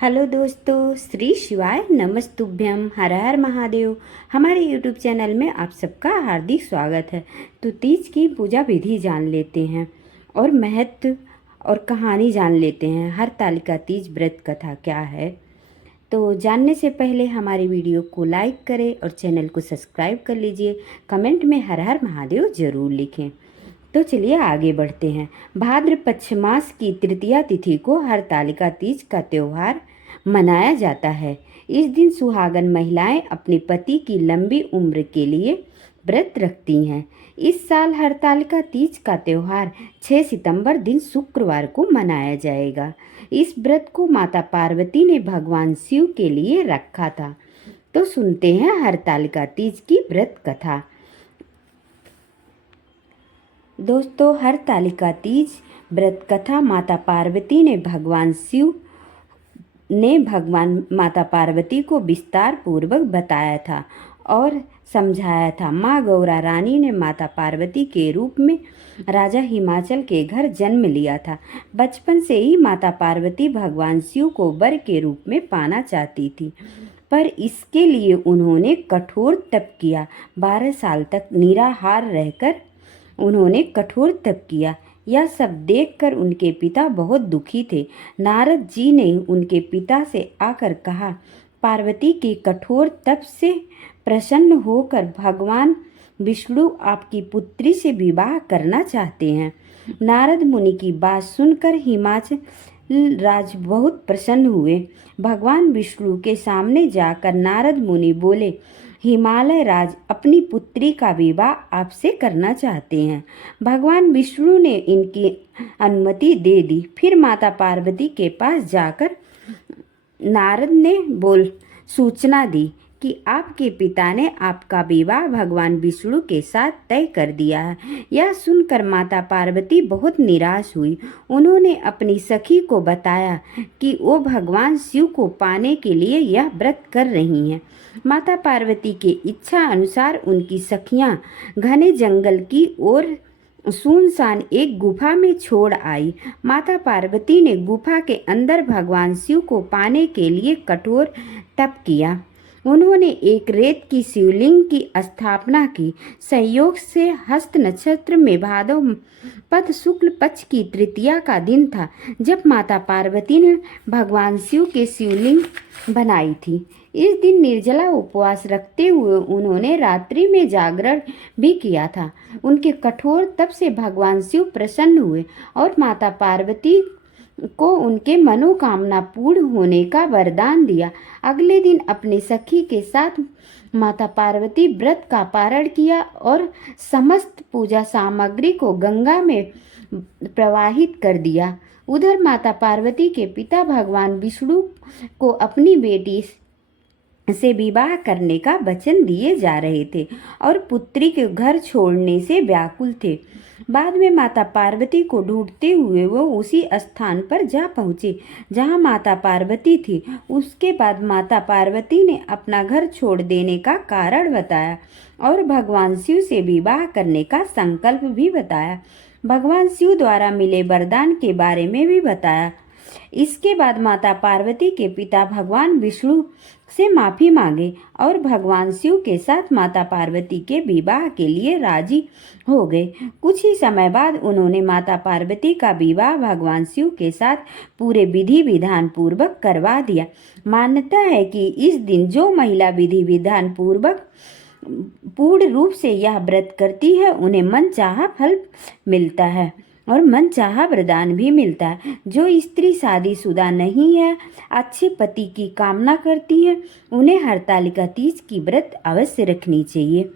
Hello दोस्तों, श्री शिवाय नमस्तुभ्यम, हर हर महादेव। हमारे यूट्यूब चैनल में आप सबका हार्दिक स्वागत है। तो तीज की पूजा विधि जान लेते हैं और महत्व और कहानी जान लेते हैं। हरतालिका तीज व्रत कथा क्या है, तो जानने से पहले हमारी वीडियो को लाइक करें और चैनल को सब्सक्राइब कर लीजिए। कमेंट में हर हर महादेव जरूर लिखें। तो चलिए आगे बढ़ते हैं। भाद्र पक्ष मास की तृतीया तिथि को हरतालिका तीज का त्योहार मनाया जाता है। इस दिन सुहागन महिलाएं अपने पति की लंबी उम्र के लिए व्रत रखती हैं। इस साल हरतालिका तीज का त्योहार 6 सितंबर दिन शुक्रवार को मनाया जाएगा। इस व्रत को माता पार्वती ने भगवान शिव के लिए रखा था। तो सुनते हैं हरतालिका तीज की व्रत कथा। दोस्तों, हरतालिका तीज व्रत कथा भगवान माता पार्वती को विस्तार पूर्वक बताया था और समझाया था। माँ गौरा रानी ने माता पार्वती के रूप में राजा हिमाचल के घर जन्म लिया था। बचपन से ही माता पार्वती भगवान शिव को वर के रूप में पाना चाहती थी, पर इसके लिए उन्होंने कठोर तप किया। 12 साल तक निराहार रहकर उन्होंने कठोर तप किया। यह सब देखकर उनके पिता बहुत दुखी थे। नारद जी ने उनके पिता से आकर कहा, पार्वती के कठोर तप से प्रसन्न होकर भगवान विष्णु आपकी पुत्री से विवाह करना चाहते हैं। नारद मुनि की बात सुनकर हिमाचल राज बहुत प्रसन्न हुए। भगवान विष्णु के सामने जाकर नारद मुनि बोले, हिमालय राज अपनी पुत्री का विवाह आपसे करना चाहते हैं। भगवान विष्णु ने इनकी अनुमति दे दी। फिर माता पार्वती के पास जाकर नारद ने सूचना दी कि आपके पिता ने आपका विवाह भगवान विष्णु के साथ तय कर दिया है। यह सुनकर माता पार्वती बहुत निराश हुई। उन्होंने अपनी सखी को बताया कि वो भगवान शिव को पाने के लिए यह व्रत कर रही हैं। माता पार्वती की इच्छा अनुसार उनकी सखियां घने जंगल की ओर सुनसान एक गुफा में छोड़ आई। माता पार्वती ने गुफा के अंदर भगवान शिव को पाने के लिए कठोर तप किया। उन्होंने एक रेत की शिवलिंग की स्थापना की। संयोग से हस्त नक्षत्र में भादव पद शुक्ल पक्ष की तृतीया का दिन था जब माता पार्वती ने भगवान शिव के शिवलिंग बनाई थी। इस दिन निर्जला उपवास रखते हुए उन्होंने रात्रि में जागरण भी किया था। उनके कठोर तप से भगवान शिव प्रसन्न हुए और माता पार्वती को उनके मनोकामना पूर्ण होने का वरदान दिया। अगले दिन अपने सखी के साथ माता पार्वती व्रत का पारण किया और समस्त पूजा सामग्री को गंगा में प्रवाहित कर दिया। उधर माता पार्वती के पिता भगवान विष्णु को अपनी बेटी से विवाह करने का वचन दिए जा रहे थे और पुत्री के घर छोड़ने से व्याकुल थे। बाद में माता पार्वती को ढूंढते हुए वो उसी स्थान पर जा पहुँचे जहाँ माता पार्वती थी। उसके बाद माता पार्वती ने अपना घर छोड़ देने का कारण बताया और भगवान शिव से विवाह करने का संकल्प भी बताया। भगवान शिव द्वारा मिले वरदान के बारे में भी बताया। इसके बाद माता पार्वती के पिता भगवान विष्णु से माफी मांगे और भगवान शिव के साथ माता पार्वती के विवाह के लिए राजी हो गए। कुछ ही समय बाद उन्होंने माता पार्वती का विवाह भगवान शिव के साथ पूरे विधि विधान पूर्वक करवा दिया। मान्यता है कि इस दिन जो महिला विधि विधान पूर्वक पूर्ण रूप से यह व्रत करती है उन्हें मनचाहा फल मिलता है और मनचाहा वरदान भी मिलता है। जो स्त्री शादीशुदा नहीं है, अच्छे पति की कामना करती है, उन्हें हरतालिका तीज की व्रत अवश्य रखनी चाहिए।